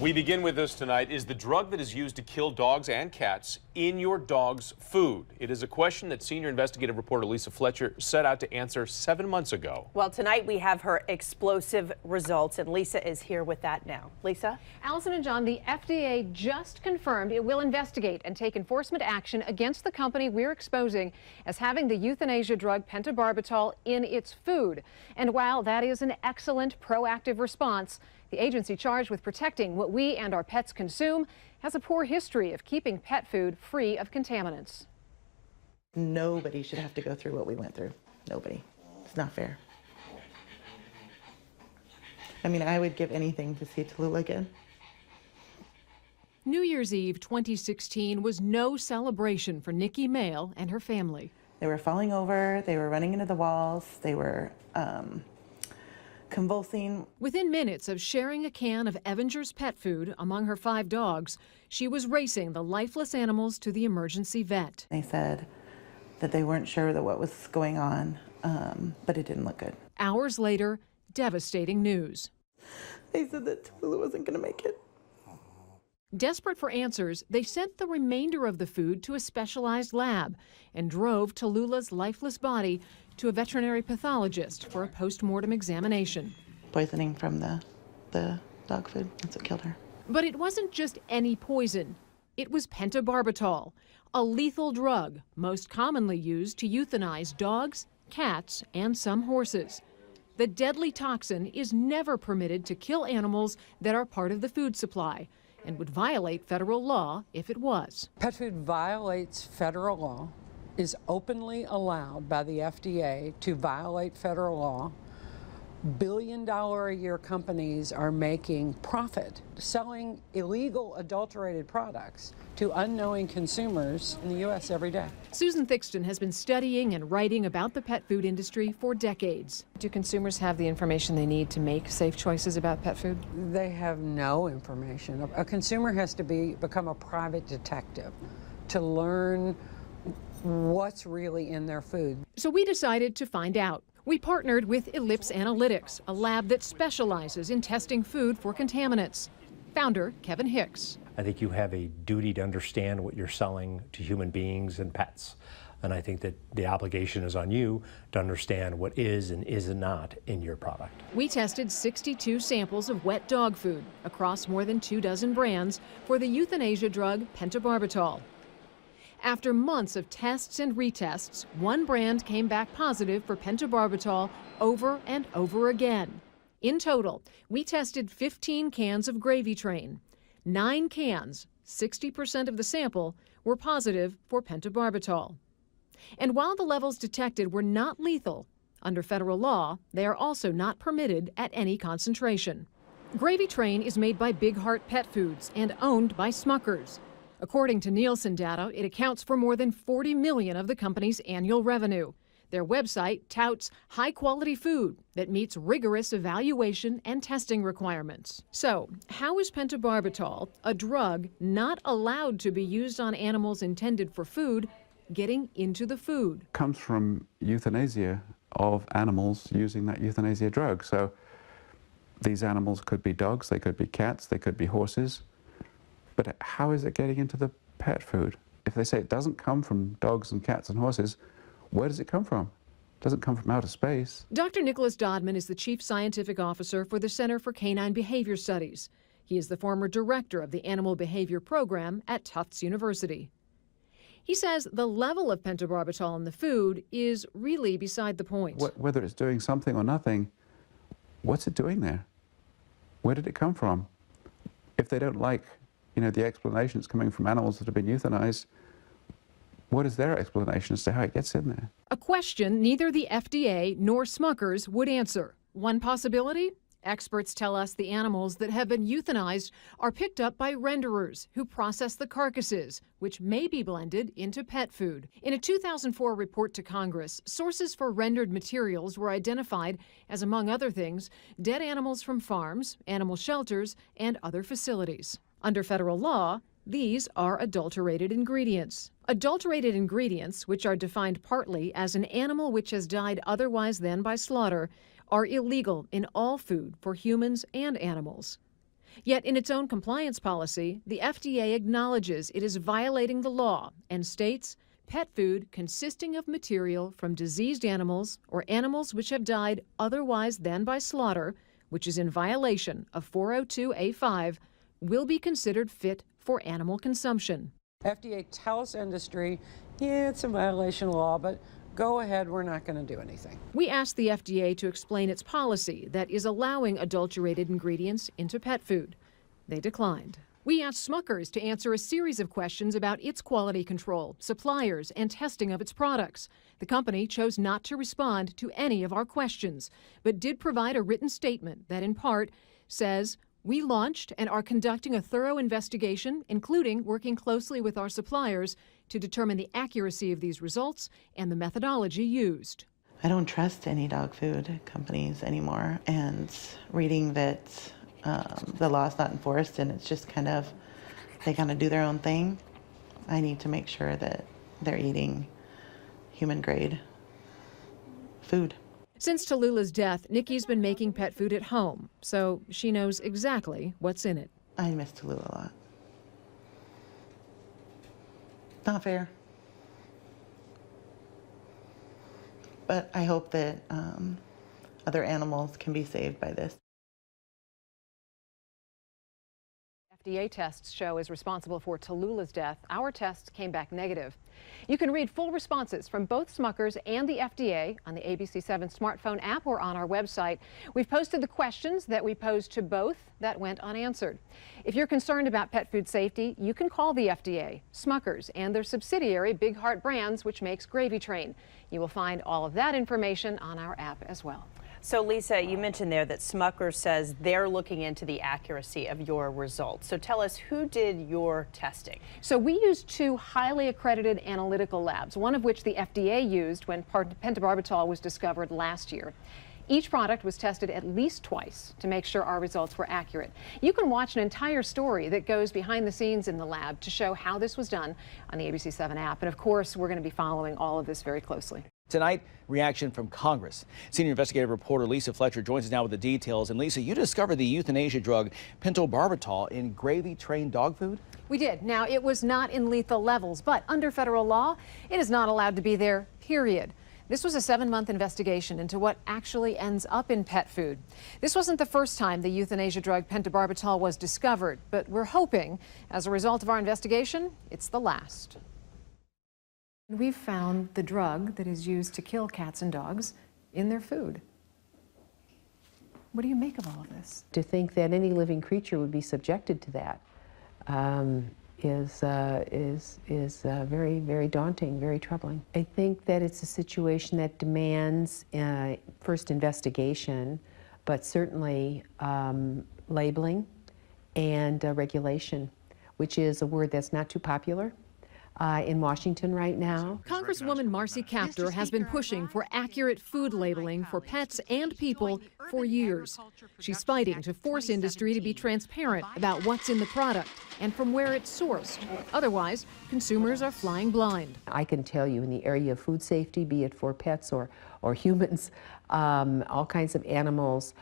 We begin with this tonight. Is the drug that is used to kill dogs and cats in your dog's food? It is a question that senior investigative reporter Lisa Fletcher set out to answer 7 months ago. Well, tonight we have her explosive results, and Lisa is here with that now. Lisa? Allison and John, the FDA just confirmed it will investigate and take enforcement action against the company we're exposing as having the euthanasia drug Pentobarbital in its food. And while that is an excellent proactive response, the agency charged with protecting what we and our pets consume has a poor history of keeping pet food free of contaminants. Nobody should have to go through what we went through. Nobody. It's not fair. I mean, I would give anything to see Tallulah again. New Year's Eve 2016 was no celebration for Nikki Mail and her family. They were falling over, they were running into the walls, they were convulsing. Within minutes of sharing a can of Evinger's pet food among her 5 dogs, she was racing the lifeless animals to the emergency vet. They said that they weren't sure that what was going on, but it didn't look good. Hours later, devastating news. They said that Tallulah wasn't going to make it. Desperate for answers, they sent the remainder of the food to a specialized lab and drove Tallulah's lifeless body to a veterinary pathologist for a post-mortem examination. Poisoning from the dog food, that's what killed her. But it wasn't just any poison. It was Pentobarbital, a lethal drug most commonly used to euthanize dogs, cats, and some horses. The deadly toxin is never permitted to kill animals that are part of the food supply and would violate federal law if it was. Pet food violates federal law, is openly allowed by the FDA to violate federal law. Billion-dollar-a-year companies are making profit selling illegal adulterated products to unknowing consumers in the U.S. every day. Susan Thixton has been studying and writing about the pet food industry for decades. Do consumers have the information they need to make safe choices about pet food? They have no information. A consumer has to become a private detective to learn what's really in their food. So we decided to find out. We partnered with Ellipse Analytics, a lab that specializes in testing food for contaminants. Founder Kevin Hicks. I think you have a duty to understand what you're selling to human beings and pets. And I think that the obligation is on you to understand what is and is not in your product. We tested 62 samples of wet dog food across more than 24 brands for the euthanasia drug Pentobarbital. After months of tests and retests, one brand came back positive for Pentobarbital over and over again. In total, we tested 15 cans of Gravy Train. 9 cans, 60% of the sample, were positive for Pentobarbital. And while the levels detected were not lethal, under federal law, they are also not permitted at any concentration. Gravy Train is made by Big Heart Pet Foods and owned by Smuckers. According to Nielsen data, it accounts for more than $40 million of the company's annual revenue. Their website touts high-quality food that meets rigorous evaluation and testing requirements. So, how is Pentobarbital, a drug not allowed to be used on animals intended for food, getting into the food? It comes from euthanasia of animals using that euthanasia drug. So these animals could be dogs, they could be cats, they could be horses. But how is it getting into the pet food? If they say it doesn't come from dogs and cats and horses, where does it come from? It doesn't come from outer space. Dr. Nicholas Dodman is the Chief Scientific Officer for the Center for Canine Behavior Studies. He is the former director of the Animal Behavior Program at Tufts University. He says the level of Pentobarbital in the food is really beside the point. Whether it's doing something or nothing, what's it doing there? Where did it come from? If they don't like the explanation is coming from animals that have been euthanized, what is their explanation as to how it gets in there? A question neither the FDA nor Smuckers would answer. One possibility? Experts tell us the animals that have been euthanized are picked up by renderers who process the carcasses, which may be blended into pet food. In a 2004 report to Congress, sources for rendered materials were identified as, among other things, dead animals from farms, animal shelters, and other facilities. Under federal law, these are adulterated ingredients. Adulterated ingredients, which are defined partly as an animal which has died otherwise than by slaughter, are illegal in all food for humans and animals. Yet in its own compliance policy, the FDA acknowledges it is violating the law and states pet food consisting of material from diseased animals or animals which have died otherwise than by slaughter, which is in violation of 402A5, will be considered fit for animal consumption. FDA tells industry, yeah, it's a violation of law, but go ahead, we're not going to do anything. We asked the FDA to explain its policy that is allowing adulterated ingredients into pet food. They declined. We asked Smucker's to answer a series of questions about its quality control, suppliers, and testing of its products. The company chose not to respond to any of our questions, but did provide a written statement that, in part, says, "We launched and are conducting a thorough investigation, including working closely with our suppliers to determine the accuracy of these results and the methodology used." I don't trust any dog food companies anymore, and reading that the law is not enforced and it's just kind of, they kind of do their own thing, I need to make sure that they're eating human grade food. Since Tallulah's death, Nikki's been making pet food at home, so she knows exactly what's in it. I miss Tallulah a lot. Not fair. But I hope that other animals can be saved by this. FDA tests show is responsible for Tallulah's death. Our tests came back negative. You can read full responses from both Smucker's and the FDA on the ABC7 smartphone app or on our website. We've posted the questions that we posed to both that went unanswered. If you're concerned about pet food safety, you can call the FDA, Smucker's, and their subsidiary Big Heart Brands, which makes Gravy Train. You will find all of that information on our app as well. So, Lisa, you mentioned there that Smucker's says they're looking into the accuracy of your results. So tell us, who did your testing? So we used two highly accredited analytical labs, one of which the FDA used when pentobarbital was discovered last year. Each product was tested at least twice to make sure our results were accurate. You can watch an entire story that goes behind the scenes in the lab to show how this was done on the ABC7 app. And of course, we're going to be following all of this very closely. Tonight, reaction from Congress. Senior investigative reporter Lisa Fletcher joins us now with the details. And Lisa, you discovered the euthanasia drug Pentobarbital in Gravy Train dog food? We did. Now, it was not in lethal levels, but under federal law, it is not allowed to be there, period. This was a 7-month investigation into what actually ends up in pet food. This wasn't the first time the euthanasia drug Pentobarbital was discovered, but we're hoping, as a result of our investigation, it's the last. We've found the drug that is used to kill cats and dogs in their food. What do you make of all of this? To think that any living creature would be subjected to that is very, very daunting, very troubling. I think that it's a situation that demands first investigation, but certainly labeling and regulation, which is a word that's not too popular in Washington right now. Congresswoman Marcy Kaptur has been pushing for accurate food labeling for pets and people for years. She's fighting to force industry to be transparent about what's in the product and from where it's sourced. Otherwise, consumers are flying blind. I can tell you in the area of food safety, be it for pets or humans, all kinds of animals,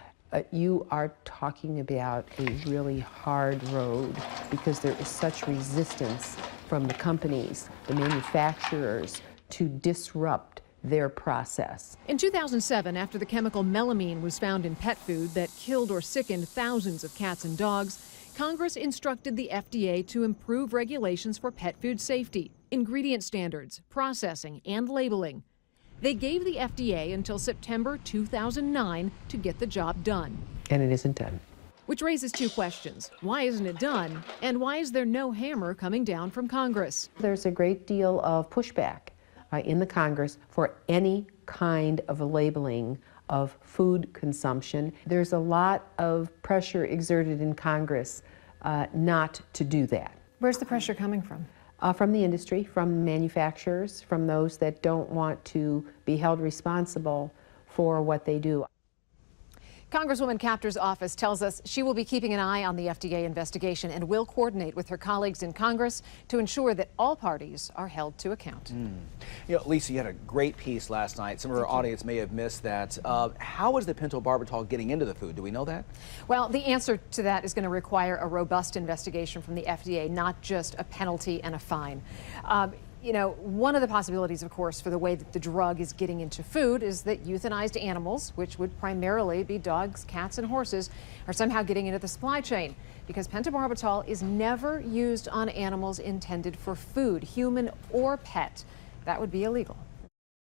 you are talking about a really hard road because there is such resistance from the companies, the manufacturers, to disrupt their process. In 2007, after the chemical melamine was found in pet food that killed or sickened thousands of cats and dogs, Congress instructed the FDA to improve regulations for pet food safety, ingredient standards, processing, and labeling. They gave the FDA until September 2009 to get the job done. And it isn't done. Which raises two questions. Why isn't it done? And why is there no hammer coming down from Congress? There's a great deal of pushback in the Congress for any kind of a labeling of food consumption. There's a lot of pressure exerted in Congress not to do that. Where's the pressure coming from? From the industry, from manufacturers, from those that don't want to be held responsible for what they do. Congresswoman Capter's office tells us she will be keeping an eye on the FDA investigation and will coordinate with her colleagues in Congress to ensure that all parties are held to account. You know, Lisa, you had a great piece last night. Some of our audience may have missed that. How is the pentobarbital getting into the food? Do we know that? Well, the answer to that is going to require a robust investigation from the FDA, not just a penalty and a fine. You know, one of the possibilities, of course, for the way that the drug is getting into food is that euthanized animals, which would primarily be dogs, cats, and horses, are somehow getting into the supply chain, because pentobarbital is never used on animals intended for food, human or pet. That would be illegal.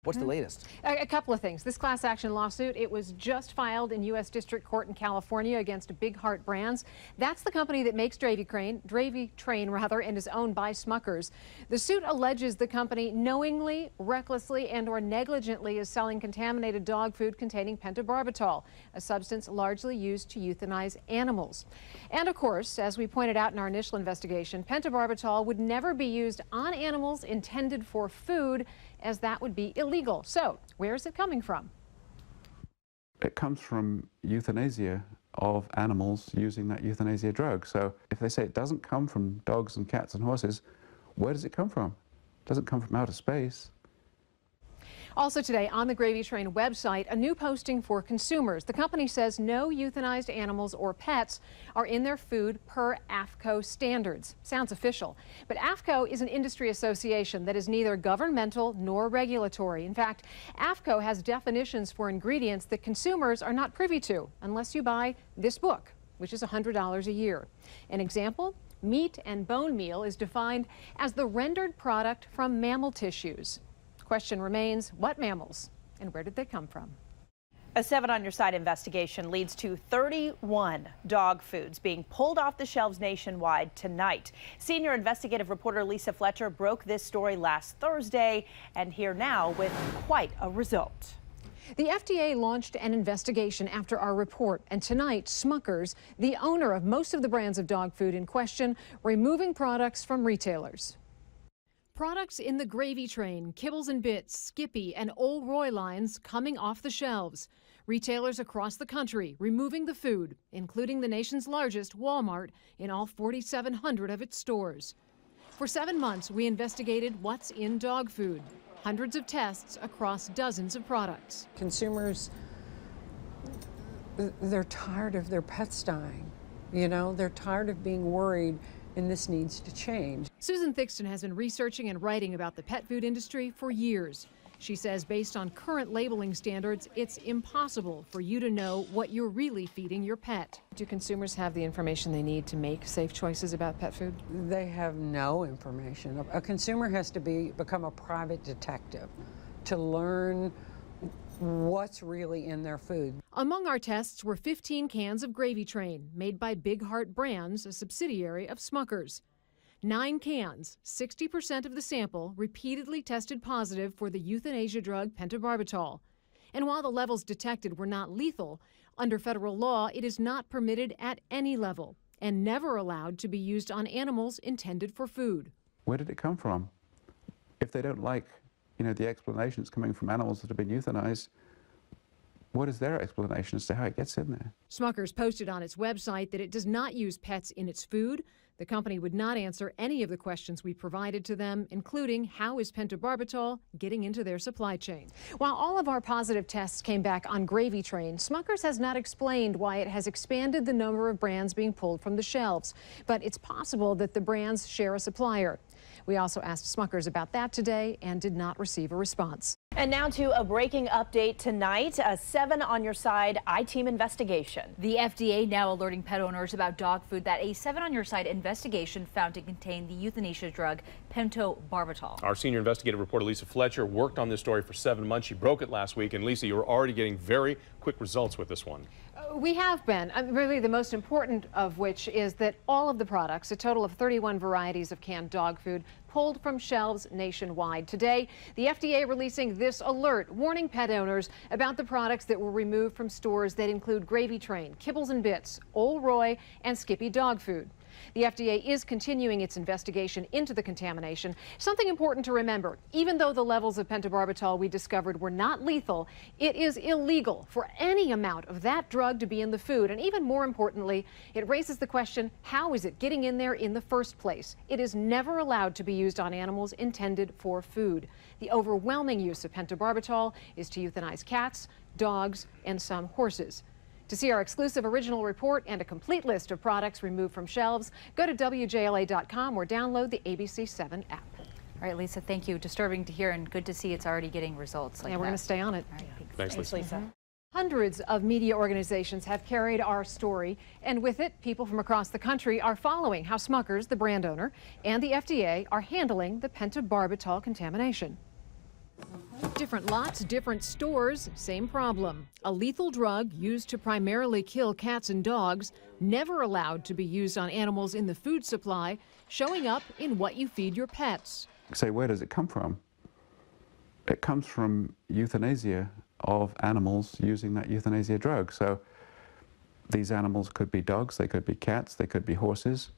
What's the latest? A couple of things. This class action lawsuit, it was just filed in U.S. District Court in California against Big Heart Brands. That's the company that makes Gravy Train, and is owned by Smuckers. The suit alleges the company knowingly, recklessly, and/or negligently is selling contaminated dog food containing pentobarbital, a substance largely used to euthanize animals. And of course, as we pointed out in our initial investigation, pentobarbital would never be used on animals intended for food, as that would be illegal. So, where is it coming from? It comes from euthanasia of animals using that euthanasia drug. So if they say it doesn't come from dogs and cats and horses, where does it come from? It doesn't come from outer space. Also today on the Gravy Train website, a new posting for consumers. The company says no euthanized animals or pets are in their food per AAFCO standards. Sounds official, but AAFCO is an industry association that is neither governmental nor regulatory. In fact, AAFCO has definitions for ingredients that consumers are not privy to unless you buy this book, which is $100 a year. An example? Meat and bone meal is defined as the rendered product from mammal tissues. Question remains, what mammals and where did they come from? A 7 on Your Side investigation leads to 31 dog foods being pulled off the shelves nationwide tonight. Senior investigative reporter Lisa Fletcher broke this story last Thursday, and here now with quite a result. The FDA launched an investigation after our report, and tonight Smuckers, the owner of most of the brands of dog food in question, removing products from retailers. Products in the Gravy Train, Kibbles and Bits, Skippy, and Old Roy lines coming off the shelves. Retailers across the country removing the food, including the nation's largest, Walmart, in all 4,700 of its stores. For 7 months, we investigated what's in dog food. Hundreds of tests across dozens of products. Consumers, they're tired of their pets dying. You know, they're tired of being worried, and this needs to change. Susan Thixton has been researching and writing about the pet food industry for years. She says based on current labeling standards, it's impossible for you to know what you're really feeding your pet. Do consumers have the information they need to make safe choices about pet food? They have no information. A consumer has to become a private detective to learn what's really in their food. Among our tests were 15 cans of Gravy Train, made by Big Heart Brands, a subsidiary of Smuckers. 9 cans, 60% of the sample, repeatedly tested positive for the euthanasia drug pentobarbital. And while the levels detected were not lethal, under federal law, it is not permitted at any level and never allowed to be used on animals intended for food. Where did it come from? If they don't like, the explanations coming from animals that have been euthanized, what is their explanation as to how it gets in there? Smuckers posted on its website that it does not use pets in its food. The company would not answer any of the questions we provided to them, including how is pentobarbital getting into their supply chain. While all of our positive tests came back on Gravy Train, Smuckers has not explained why it has expanded the number of brands being pulled from the shelves. But it's possible that the brands share a supplier. We also asked Smuckers about that today and did not receive a response. And now to a breaking update tonight, a 7 on Your Side I-Team investigation. The FDA now alerting pet owners about dog food that a 7 on Your Side investigation found to contain the euthanasia drug pentobarbital. Our senior investigative reporter Lisa Fletcher worked on this story for 7 months. She broke it last week, and Lisa, you were already getting very quick results with this one. We have been. Really, the most important of which is that all of the products, a total of 31 varieties of canned dog food, pulled from shelves nationwide. Today, the FDA releasing this alert, warning pet owners about the products that were removed from stores that include Gravy Train, Kibbles and Bits, Old Roy, and Skippy dog food. The FDA is continuing its investigation into the contamination. Something important to remember, even though the levels of pentobarbital we discovered were not lethal, it is illegal for any amount of that drug to be in the food. And even more importantly, it raises the question, how is it getting in there in the first place? It is never allowed to be used on animals intended for food. The overwhelming use of pentobarbital is to euthanize cats, dogs, and some horses. To see our exclusive original report and a complete list of products removed from shelves, go to WJLA.com or download the ABC7 app. All right, Lisa, thank you. Disturbing to hear and good to see it's already getting results like that. Yeah, we're going to stay on it. All right, Thanks, Lisa. Hundreds of media organizations have carried our story, and with it, people from across the country are following how Smucker's, the brand owner, and the FDA are handling the pentobarbital contamination. Different lots, different stores, same problem. A lethal drug used to primarily kill cats and dogs, never allowed to be used on animals in the food supply, showing up in what you feed your pets. Say, where does it come from? It comes from euthanasia of animals using that euthanasia drug. So these animals could be dogs, they could be cats, they could be horses.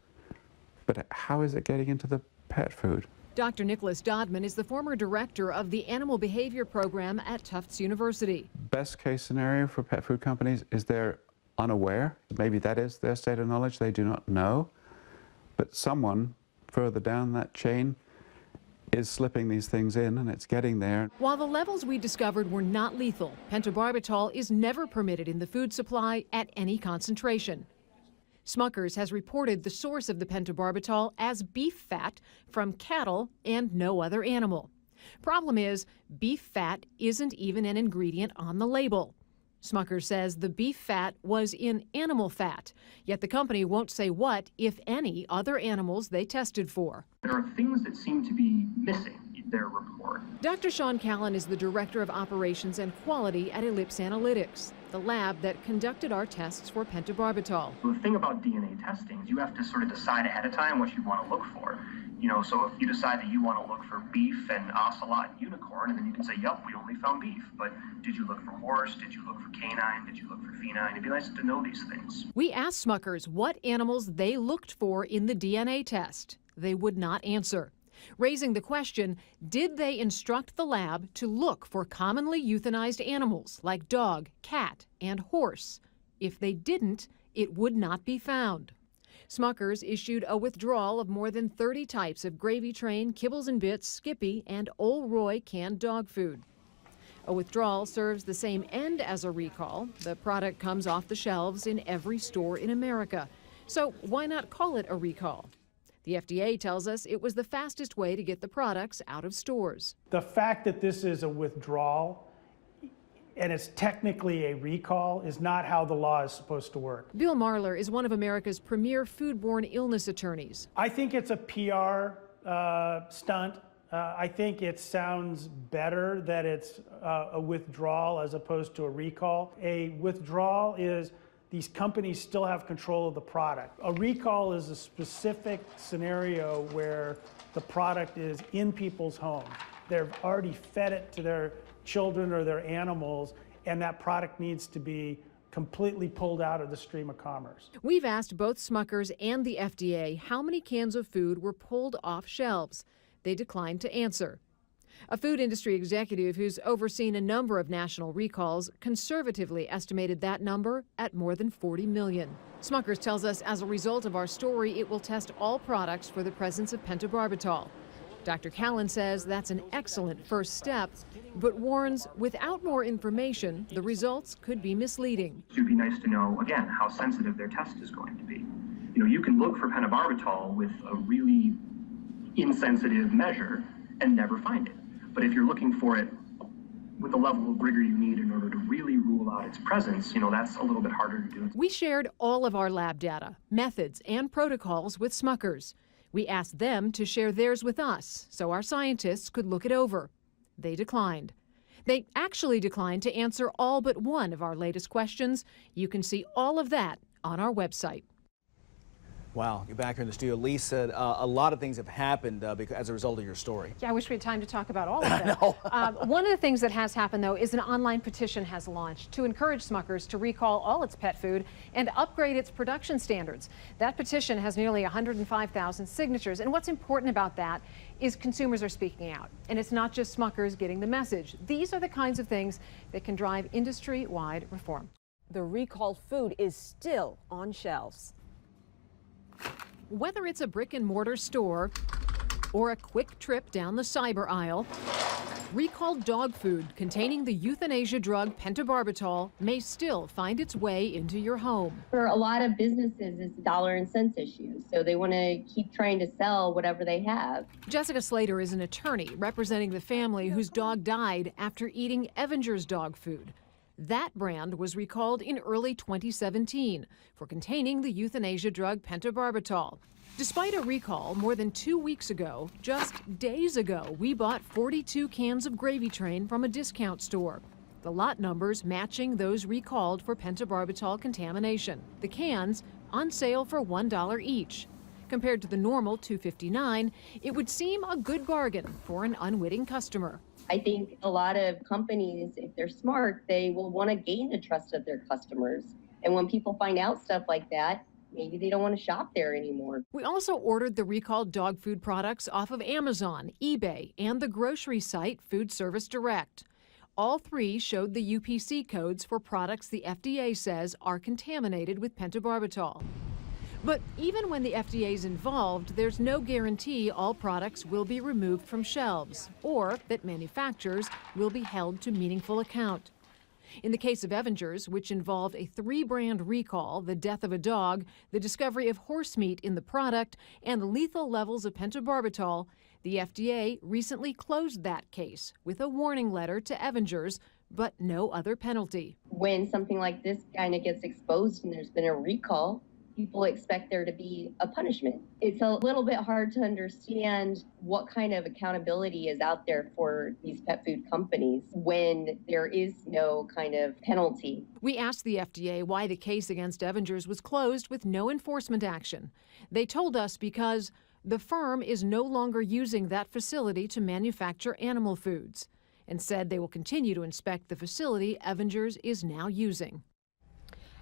But how is it getting into the pet food? Dr. Nicholas Dodman is the former director of the Animal Behavior Program at Tufts University. Best case scenario for pet food companies is they're unaware. Maybe that is their state of knowledge, they do not know. But someone further down that chain is slipping these things in and it's getting there. While the levels we discovered were not lethal, pentobarbital is never permitted in the food supply at any concentration. Smucker's has reported the source of the pentobarbital as beef fat from cattle and no other animal. Problem is, beef fat isn't even an ingredient on the label. Smucker's says the beef fat was in animal fat, yet the company won't say what, if any, other animals they tested for. There are things that seem to be missing in their report. Dr. Sean Callan is the Director of Operations and Quality at Ellipse Analytics, the lab that conducted our tests for pentobarbital. The thing about DNA testing is you have to sort of decide ahead of time what you want to look for. You know, so if you decide that you want to look for beef and ocelot and unicorn, and then you can say, yep, we only found beef. But did you look for horse? Did you look for canine? Did you look for feline? It'd be nice to know these things. We asked Smucker's what animals they looked for in the DNA test. They would not answer, raising the question, did they instruct the lab to look for commonly euthanized animals like dog, cat, and horse? If they didn't, it would not be found. Smucker's issued a withdrawal of more than 30 types of Gravy Train, Kibbles and Bits, Skippy, and Old Roy canned dog food. A withdrawal serves the same end as a recall. The product comes off the shelves in every store in America. So why not call it a recall? The FDA tells us it was the fastest way to get the products out of stores. The fact that this is a withdrawal and it's technically a recall is not how the law is supposed to work. Bill Marler is one of America's premier foodborne illness attorneys. I think it's a PR stunt. I think it sounds better that it's a withdrawal as opposed to a recall. A withdrawal is these companies still have control of the product. A recall is a specific scenario where the product is in people's homes. They've already fed it to their children or their animals, and that product needs to be completely pulled out of the stream of commerce. We've asked both Smucker's and the FDA how many cans of food were pulled off shelves. They declined to answer. A food industry executive who's overseen a number of national recalls conservatively estimated that number at more than 40 million. Smucker's tells us as a result of our story, it will test all products for the presence of pentobarbital. Dr. Callan says that's an excellent first step, but warns without more information, the results could be misleading. It would be nice to know, again, how sensitive their test is going to be. You know, you can look for pentobarbital with a really insensitive measure and never find it. But if you're looking for it with the level of rigor you need in order to really rule out its presence, you know, that's a little bit harder to do. We shared all of our lab data, methods, and protocols with Smucker's. We asked them to share theirs with us so our scientists could look it over. They declined. They actually declined to answer all but one of our latest questions. You can see all of that on our website. Wow, you're back here in the studio. Lisa, a lot of things have happened as a result of your story. Yeah, I wish we had time to talk about all of them. One of the things that has happened, though, is an online petition has launched to encourage Smucker's to recall all its pet food and upgrade its production standards. That petition has nearly 105,000 signatures, and what's important about that is consumers are speaking out. And it's not just Smucker's getting the message. These are the kinds of things that can drive industry-wide reform. The recalled food is still on shelves. Whether it's a brick and mortar store or a quick trip down the cyber aisle, recalled dog food containing the euthanasia drug pentobarbital may still find its way into your home. For a lot of businesses, it's a dollar and cents issue, so they want to keep trying to sell whatever they have. Jessica Slater is an attorney representing the family whose dog died after eating Avenger's dog food. That brand was recalled in early 2017 for containing the euthanasia drug pentobarbital. Despite a recall more than 2 weeks ago, just days ago, we bought 42 cans of Gravy Train from a discount store. The lot numbers matching those recalled for pentobarbital contamination. The cans on sale for $1 each. Compared to the normal $2.59, it would seem a good bargain for an unwitting customer. I think a lot of companies, if they're smart, they will want to gain the trust of their customers. And when people find out stuff like that, maybe they don't want to shop there anymore. We also ordered the recalled dog food products off of Amazon, eBay, and the grocery site Food Service Direct. All three showed the UPC codes for products the FDA says are contaminated with pentobarbital. But even when the FDA is involved, there's no guarantee all products will be removed from shelves or that manufacturers will be held to meaningful account. In the case of Avenger's, which involved a 3-brand recall, the death of a dog, the discovery of horse meat in the product, and lethal levels of pentobarbital, the FDA recently closed that case with a warning letter to Avenger's, but no other penalty. When something like this kind of gets exposed and there's been a recall, people expect there to be a punishment. It's a little bit hard to understand what kind of accountability is out there for these pet food companies when there is no kind of penalty. We asked the FDA why the case against Avenger's was closed with no enforcement action. They told us because the firm is no longer using that facility to manufacture animal foods, and said they will continue to inspect the facility Avenger's is now using.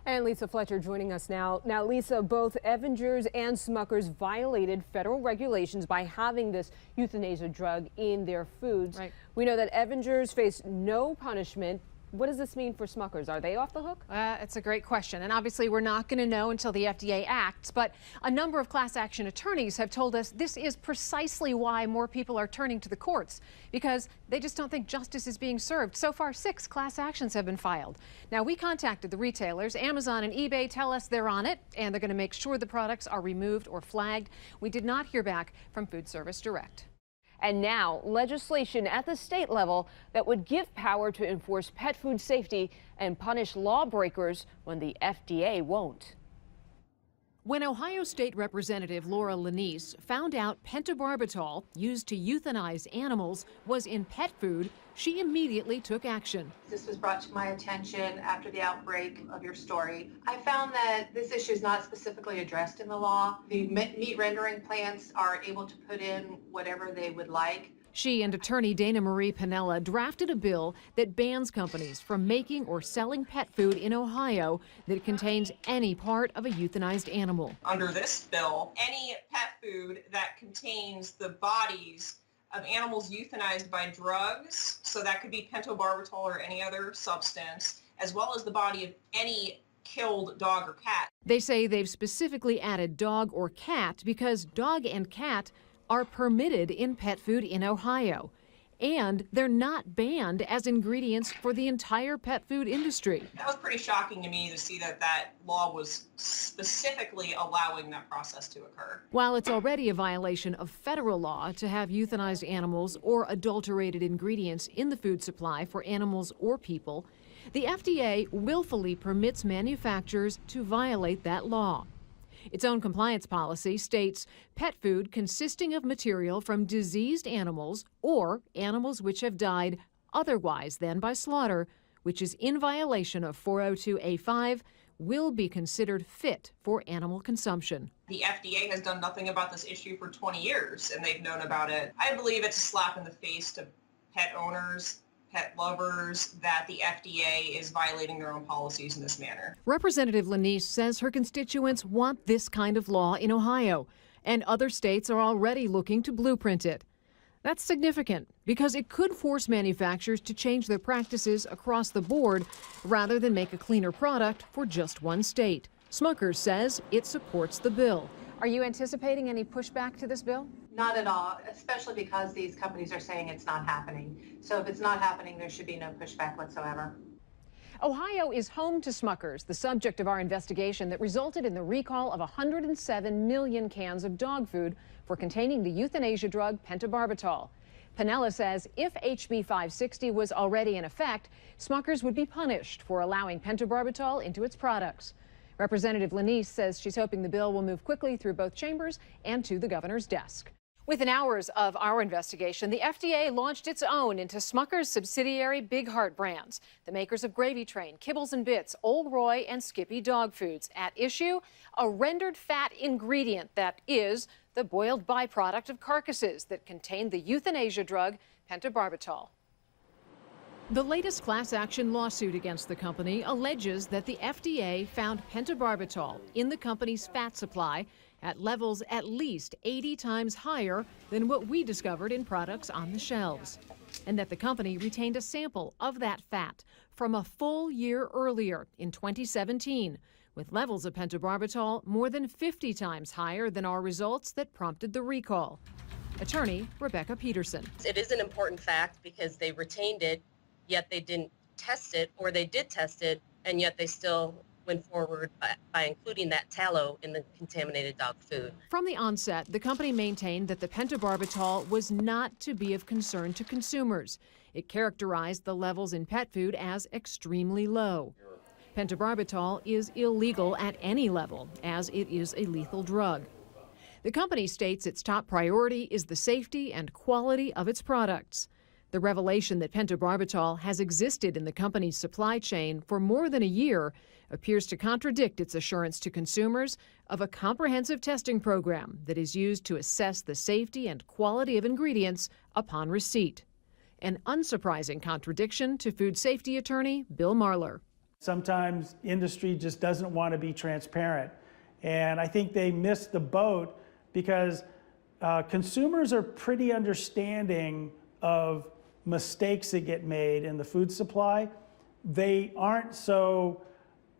And Lisa Fletcher joining us now. Now, Lisa, both Avenger's and Smucker's violated federal regulations by having this euthanasia drug in their foods. Right. We know that Avenger's faced no punishment. What does this mean for Smucker's? Are they off the hook? It's a great question, and obviously we're not going to know until the FDA acts, but a number of class action attorneys have told us this is precisely why more people are turning to the courts, because they just don't think justice is being served. So far, 6 class actions have been filed. Now, we contacted the retailers. Amazon and eBay tell us they're on it, and they're going to make sure the products are removed or flagged. We did not hear back from Food Service Direct. And now, legislation at the state level that would give power to enforce pet food safety and punish lawbreakers when the FDA won't. When Ohio State Representative Laura Lanise found out pentobarbital, used to euthanize animals, was in pet food, she immediately took action. This was brought to my attention after the outbreak of your story. I found that this issue is not specifically addressed in the law. The meat rendering plants are able to put in whatever they would like. She and attorney Dana Marie Piniella drafted a bill that bans companies from making or selling pet food in Ohio that contains any part of a euthanized animal. Under this bill, any pet food that contains the bodies of animals euthanized by drugs, so that could be pentobarbital or any other substance, as well as the body of any killed dog or cat. They say they've specifically added dog or cat because dog and cat are permitted in pet food in Ohio, and they're not banned as ingredients for the entire pet food industry. That was pretty shocking to me to see that that law was specifically allowing that process to occur. While it's already a violation of federal law to have euthanized animals or adulterated ingredients in the food supply for animals or people, the FDA willfully permits manufacturers to violate that law. Its own compliance policy states pet food consisting of material from diseased animals or animals which have died otherwise than by slaughter, which is in violation of 402A5, will be considered fit for animal consumption. The FDA has done nothing about this issue for 20 years, and they've known about it. I believe it's a slap in the face to pet owners, pet lovers, that the FDA is violating their own policies in this manner. Representative Lanise says her constituents want this kind of law in Ohio, and other states are already looking to blueprint it. That's significant because it could force manufacturers to change their practices across the board rather than make a cleaner product for just one state. Smuckers says it supports the bill. Are you anticipating any pushback to this bill? Not at all, especially because these companies are saying it's not happening. So if it's not happening, there should be no pushback whatsoever. Ohio is home to Smuckers, the subject of our investigation that resulted in the recall of 107 million cans of dog food for containing the euthanasia drug Pentobarbital. Piniella says if HB 560 was already in effect, Smuckers would be punished for allowing Pentobarbital into its products. Representative Lanise says she's hoping the bill will move quickly through both chambers and to the governor's desk. Within hours of our investigation, the FDA launched its own into Smucker's subsidiary Big Heart Brands, the makers of Gravy Train, Kibbles and Bits, Old Roy, and Skippy dog foods. At issue, a rendered fat ingredient that is the boiled byproduct of carcasses that contain the euthanasia drug Pentobarbital. The latest class action lawsuit against the company alleges that the FDA found Pentobarbital in the company's fat supply at levels at least 80 times higher than what we discovered in products on the shelves, and that the company retained a sample of that fat from a full year earlier in 2017, with levels of Pentobarbital more than 50 times higher than our results that prompted the recall. Attorney Rebecca Peterson. It is an important fact because they retained it, yet they didn't test it, or they did test it, and yet they still went forward by including that tallow in the contaminated dog food. From the onset, the company maintained that the Pentobarbital was not to be of concern to consumers. It characterized the levels in pet food as extremely low. Pentobarbital is illegal at any level, as it is a lethal drug. The company states its top priority is the safety and quality of its products. The revelation that Pentobarbital has existed in the company's supply chain for more than a year appears to contradict its assurance to consumers of a comprehensive testing program that is used to assess the safety and quality of ingredients upon receipt. An unsurprising contradiction to food safety attorney Bill Marler. Sometimes industry just doesn't want to be transparent. And I think they missed the boat because consumers are pretty understanding of mistakes that get made in the food supply. They aren't so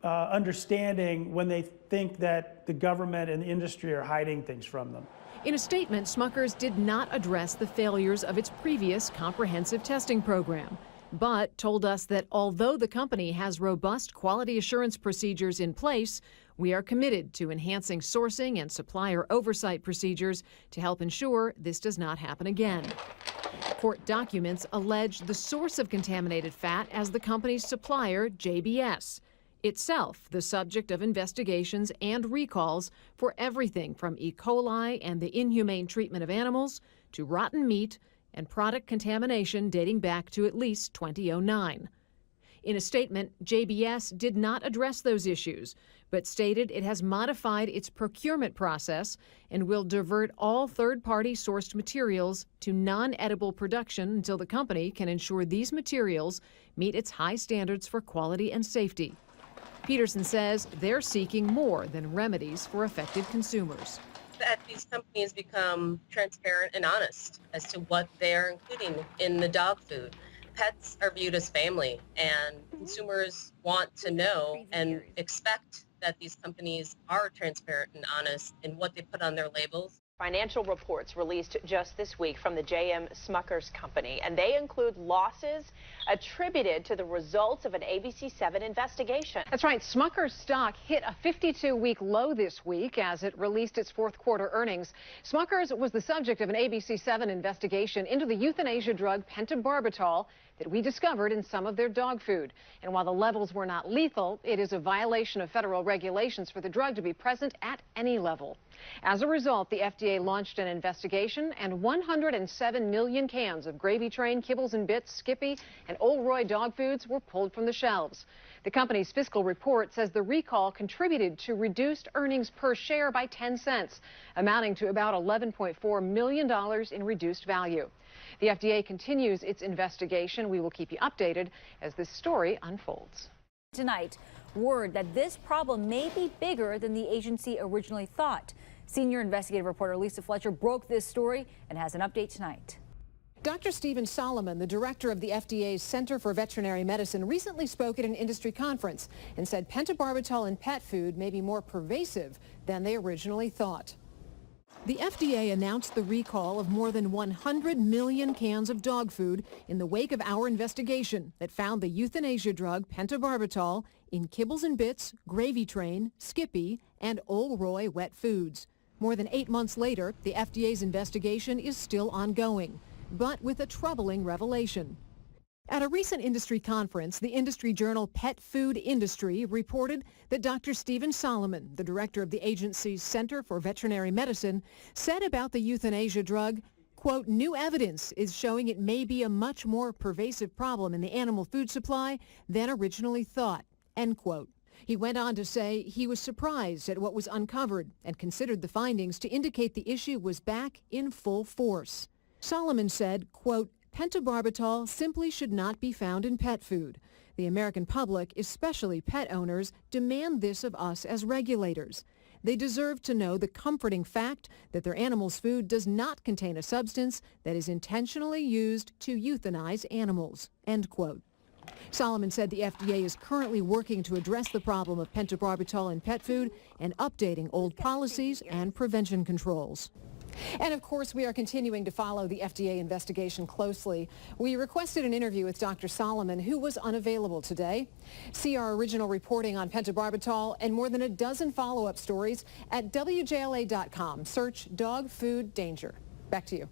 understanding when they think that the government and the industry are hiding things from them. In a statement, Smuckers did not address the failures of its previous comprehensive testing program, but told us that although the company has robust quality assurance procedures in place, we are committed to enhancing sourcing and supplier oversight procedures to help ensure this does not happen again. Court documents allege the source of contaminated fat as the company's supplier, JBS, itself the subject of investigations and recalls for everything from E. coli and the inhumane treatment of animals to rotten meat and product contamination dating back to at least 2009. In a statement, JBS did not address those issues, but stated it has modified its procurement process and will divert all third-party sourced materials to non-edible production until the company can ensure these materials meet its high standards for quality and safety. Peterson says they're seeking more than remedies for affected consumers. That these companies become transparent and honest as to what they're including in the dog food. Pets are viewed as family, and consumers want to know and expect that these companies are transparent and honest in what they put on their labels. Financial reports released just this week from the J.M. Smuckers Company, and they include losses attributed to the results of an ABC7 investigation. That's right. Smuckers stock hit a 52-week low this week as it released its fourth quarter earnings. Smuckers was the subject of an ABC7 investigation into the euthanasia drug Pentobarbital that we discovered in some of their dog food. And while the levels were not lethal, it is a violation of federal regulations for the drug to be present at any level. As a result, the FDA launched an investigation, and 107 million cans of Gravy Train, Kibbles and Bits, Skippy, and Old Roy dog foods were pulled from the shelves. The company's fiscal report says the recall contributed to reduced earnings per share by 10 cents, amounting to about $11.4 million in reduced value. The FDA continues its investigation. We will keep you updated as this story unfolds. Tonight, word that this problem may be bigger than the agency originally thought. Senior investigative reporter Lisa Fletcher broke this story and has an update tonight. Dr. Stephen Solomon, the director of the FDA's Center for Veterinary Medicine, recently spoke at an industry conference and said pentobarbital in pet food may be more pervasive than they originally thought. The FDA announced the recall of more than 100 million cans of dog food in the wake of our investigation that found the euthanasia drug pentobarbital in Kibbles and Bits, Gravy Train, Skippy, and Old Roy wet foods. More than 8 months later, the FDA's investigation is still ongoing, but with a troubling revelation. At a recent industry conference, the industry journal Pet Food Industry reported that Dr. Stephen Solomon, the director of the agency's Center for Veterinary Medicine, said about the euthanasia drug, quote, "New evidence is showing it may be a much more pervasive problem in the animal food supply than originally thought," end quote. He went on to say he was surprised at what was uncovered and considered the findings to indicate the issue was back in full force. Solomon said, quote, "Pentobarbital simply should not be found in pet food. The American public, especially pet owners, demand this of us as regulators. They deserve to know the comforting fact that their animal's food does not contain a substance that is intentionally used to euthanize animals," end quote. Solomon said the FDA is currently working to address the problem of pentobarbital in pet food and updating old policies and prevention controls. And of course, we are continuing to follow the FDA investigation closely. We requested an interview with Dr. Solomon, who was unavailable today. See our original reporting on pentobarbital and more than a dozen follow-up stories at WJLA.com. Search Dog Food Danger. Back to you.